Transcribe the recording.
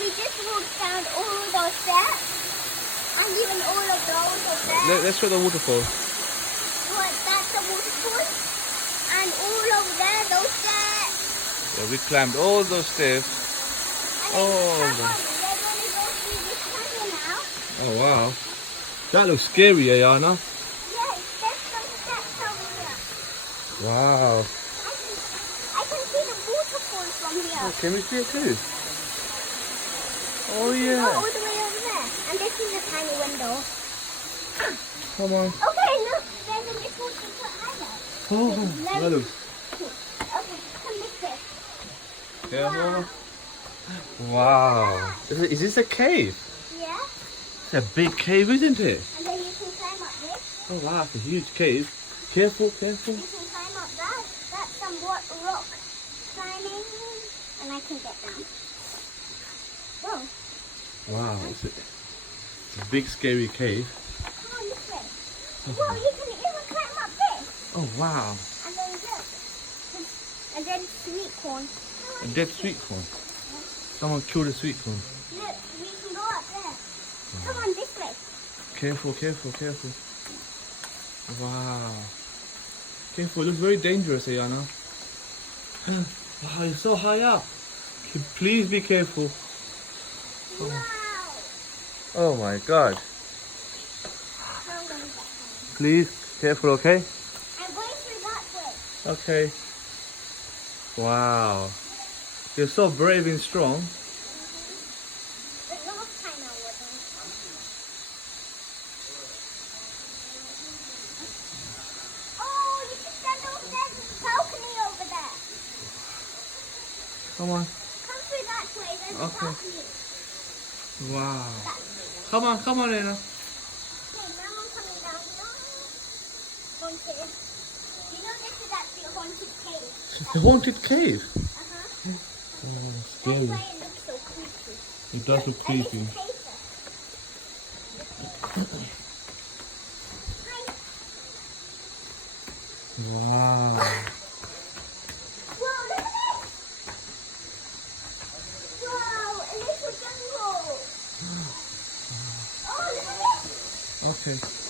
we just walked down all those steps. And even all of those up there. Let's show the waterfall. What, that's the waterfall. And all over there, those steps. Yeah, we climbed all those steps. And then Oh, come on, they're going to go through this tunnel now. Oh wow. That looks scary, Ayaana. Yes, there's some steps over here. Wow. I can see the waterfall from here. Oh, can we see it too? Oh Go yeah. all the way over there. And this is a tiny window. Come on. Okay, look, there's a little secret island. Oh, that looks. Okay, come this way. Careful. Wow. Is this a cave? Yeah, It's a big cave, isn't it? and then you can climb up this. Oh wow, it's a huge cave. Careful, careful. You can climb up that. That's some rock climbing. And I can get down. Whoa, Wow, it's a big scary cave. come on this way. Whoa, you can even climb up this. Oh wow. And then look. And then sweet corn. A dead sweet corn. Someone killed a sweet corn. Look, we can go up there. Come on this way. Careful, careful, careful. Wow. Careful, it looks very dangerous, Ayaana. Wow, you're so high up. Please be careful. Wow. Oh my god. I'm going back. Please, careful, okay? I'm going through that way. Okay. Wow. You're so brave and strong. The last time I wasn't. Oh, you can stand over there. There's a balcony over there. Come on. Come through that way. There's a Okay. balcony. Wow. Come on, Anna. Okay, now I'm coming down here. Haunted. You know this is actually a haunted cave. It's a haunted cave. Uh-huh. Oh, That's scary. why it looks so creepy. It does look And it's creepy. safer. Wow. Whoa, look at this! Wow, a little jungle! Oh, look at this! Okay.